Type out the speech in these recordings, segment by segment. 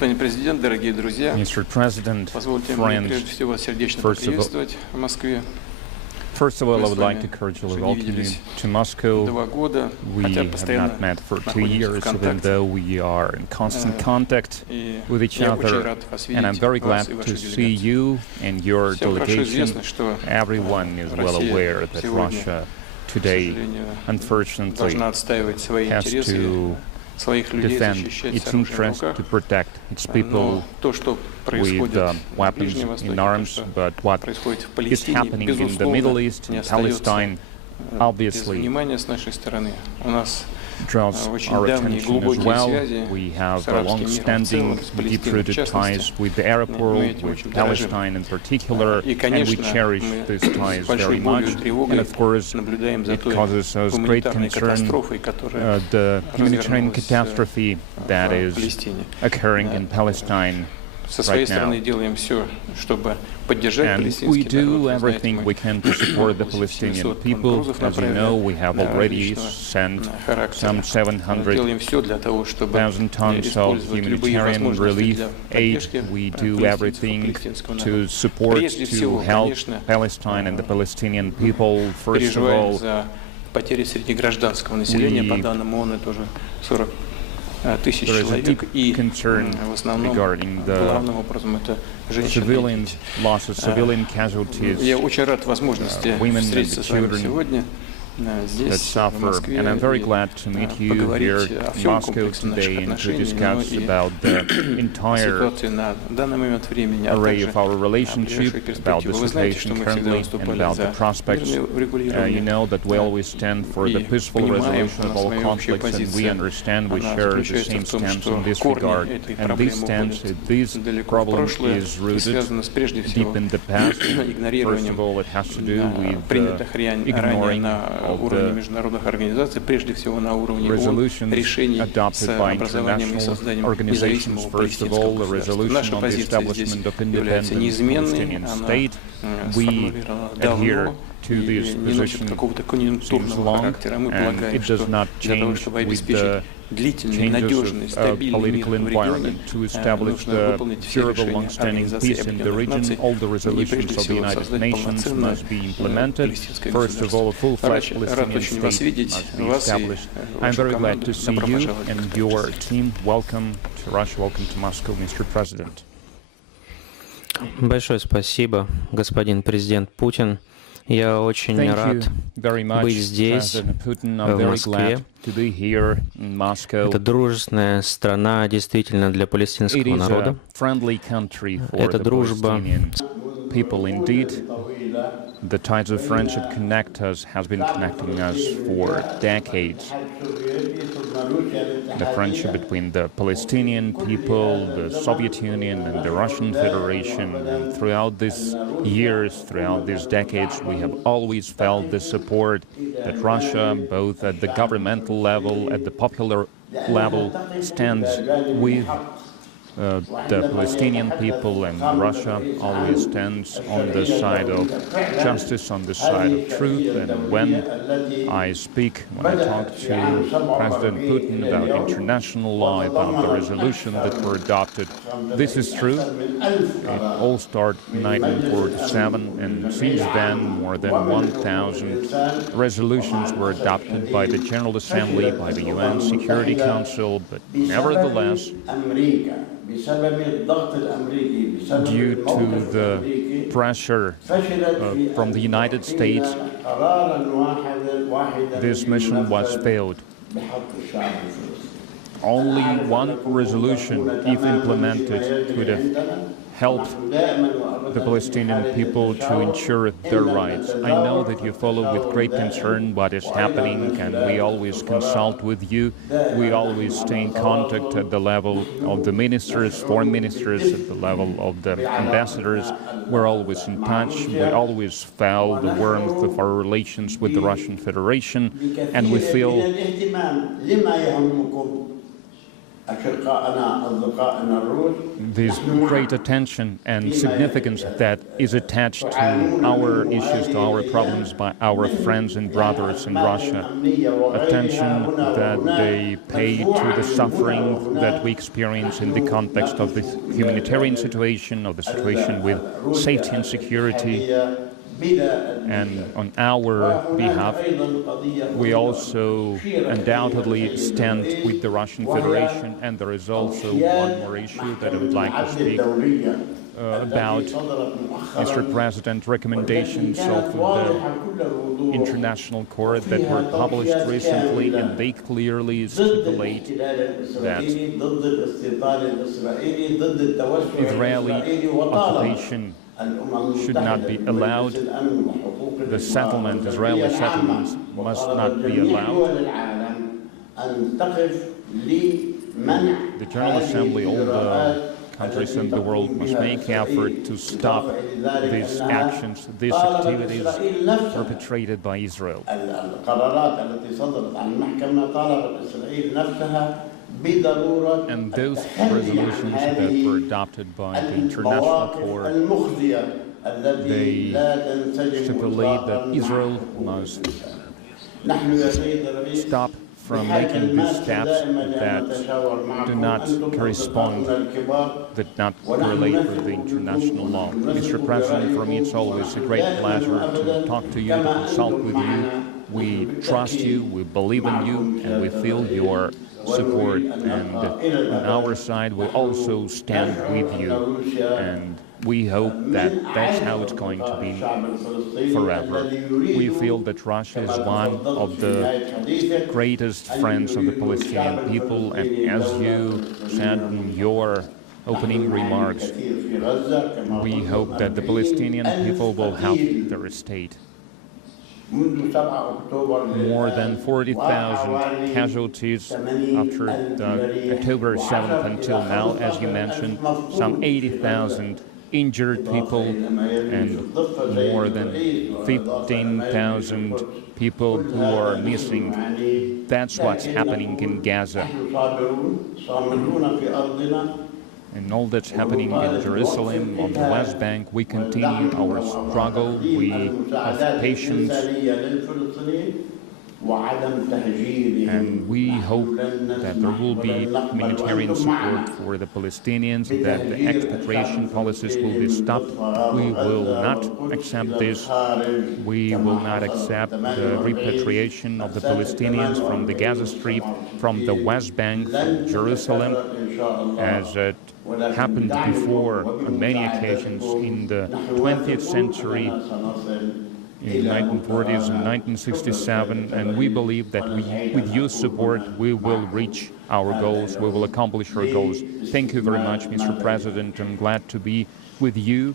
Господин президент, дорогие друзья, Mr. President, позвольте мне friends, прежде всего вас сердечно first поприветствовать в Москве. first of all, Мы I с would like вами to cordially уже не welcome you виделись to Moscow. 2 года, We хотя have постоянно not met for 2 находимся в years, even контакте. though we are in constant contact И with each я очень other. рад вас And I'm видеть, very вас glad и to вашу see делегацию. you and your Всем хорошо delegation. известно, что Everyone is well Россия aware that сегодня, Russia к today, сожалению, unfortunately, должна отстаивать свои has интересы, to своих людей defend защищать its с оружием в interest, руках. to protect its Но people то, что with происходит на weapons Ближнем Востоке, in то, arms, что but what происходит в is Палестине, happening in the безусловно, Middle East, не in остается Palestine, без obviously внимания с нашей стороны. У нас draws очень our давние attention as глубокие well. связи We с have арабским миром в long-standing, целом, с Палестиной в deep-rooted частности. ties with the Arab Мы world, этим with очень дорожим. Palestine in particular, И, and we конечно, cherish мы these с ties большой very болью much. и And тревогой of course, наблюдаем за it той causes us great гуманитарной concern, катастрофой, которая the humanitarian развернулась catastrophe that в is Палестине. occurring in Palestine Со своей right now. стороны делаем все, чтобы поддержать And we палестинский do народ. Вы знаете, everything we can to support the Palestinian people. As you know, we have already sent some 700,000 делаем все для того, чтобы tons of использовать любые humanitarian возможности relief для aid. поддержки We do палестинского everything народа. to support, Прежде to всего, help конечно, Palestine and the Palestinian people. First of переживаем all, за потери среди гражданского населения, по данным ООН, это уже 40 тысяч there is a человек, deep и concern в основном, regarding the главным образом, это женщины и civilian дети. losses, civilian casualties Я очень рад возможности women and встретиться с вами children сегодня that здесь, в suffer. Москве, And I'm very и glad to meet you here поговорить о in всем Moscow комплексе наших today and to отношений, но discuss и about the entire ситуации на данный момент времени, а array также of our о relationship, ближайшей about the перспективе. Вы знаете, что situation мы всегда currently, and выступали about the за prospects. мирное You урегулирование. know that we always stand for the И peaceful понимаем, resolution у of нас all моя общая conflicts, and we позиция, understand we она share the заключается same в том, stance что in this корни regard. этой And this проблемы stance, уходят this далеко в problem прошлое is и rooted связано с прежде всего deep in the past. First игнорированием of all, it has to do with принятых ранее ignoring на of уровне the международных организаций, прежде всего на уровне ООН, resolutions решений с adopted by образованием и international созданием organizations. независимого First of палестинского all, the государства. resolution Наша on the позиция здесь establishment of является independent неизменной, Palestinian она state. We сформулирована adhere давно to и this не носит position какого-то since конъюнктурного long, характера. Мы and полагаем, it does что not для того, change чтобы with обеспечить the длительный, changes надежный, of стабильный мир political в регионе, environment to establish нужно the выполнить все durable, решения long-standing Организации peace in the Объединенных region. Наций All the и resolutions прежде of the всего United создать Nations полноценное must be implemented. палестинское First of государство. all, a full-fledged Рад Palestinian очень вас state видеть, must be вас и established. I'm вашу very glad команду. to see Добро you пожаловать, and господин your президент. team. Welcome to Russia, welcome to Moscow, Mr. President. Большое спасибо, господин президент Путин. Я очень Thank you рад very much, быть здесь, President Putin. I'm в very Москве. glad to be here in Moscow. Это дружественная страна действительно для It палестинского is a народа. friendly country for Это the дружба. Palestinian people indeed. The ties of friendship connect us, has been connecting us for decades. The friendship between the Palestinian people, the Soviet Union and the Russian Federation. And throughout these years, throughout these decades, we have always felt the support that Russia, both at the governmental level, at the popular level, stands with the Palestinian people, and Russia always stands on the side of justice, on the side of truth. And when I talk to President Putin about international law, about the resolution that were adopted, this is true. It all started in 1947, and since then more than 1,000 resolutions were adopted by the General Assembly, by the UN Security Council, but nevertheless, due to the pressure from the United States, this mission was failed. Only one resolution, if implemented, could have helped the Palestinian people to ensure their rights. I know that you follow with great concern what is happening, and we always consult with you. We always stay in contact at the level of the ministers, foreign ministers, at the level of the ambassadors. We're always in touch. We always feel the warmth of our relations with the Russian Federation, and we feel this great attention and significance that is attached to our issues, to our problems by our friends and brothers in Russia. Attention that they pay to the suffering that we experience in the context of the humanitarian situation, of the situation with safety and security. And on our behalf, we also undoubtedly stand with the Russian Federation, and there is also one more issue that I would like to speak about, Mr. President, recommendations of the International Court that were published recently, and they clearly stipulate that Israeli occupation should not be allowed. The settlement, Israeli settlements, must not be allowed. The General Assembly, all the countries in the world must make effort to stop these actions, these activities perpetrated by Israel. And those resolutions that were adopted by the International Court, they stipulate that Israel must stop from making these steps that do not correspond, that not relate with the international law. Mr. President, for me it's always a great pleasure to talk to you, to consult with you. We trust you, we believe in you, and we feel your support. And on our side, we also stand with you. And we hope that that's how it's going to be forever. We feel that Russia is one of the greatest friends of the Palestinian people, and as you said in your opening remarks, we hope that the Palestinian people will have their state. More than 40,000 casualties after October 7th until now, as you mentioned, some 80,000 injured people and more than 15,000 people who are missing. That's what's happening in Gaza. And all that's happening in Jerusalem, on the West Bank, we continue our struggle, we have patience, and we hope that there will be humanitarian support for the Palestinians, that the expatriation policies will be stopped. We will not accept this. We will not accept the repatriation of the Palestinians from the Gaza Strip, from the West Bank, from Jerusalem, as it happened before on many occasions in the 20th century, in the 1940s and 1967, and we believe that with your support we will reach our goals, we will accomplish our goals. Thank you very much, Mr. President. I'm glad to be with you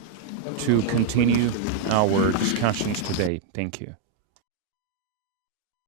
to continue our discussions today. Thank you.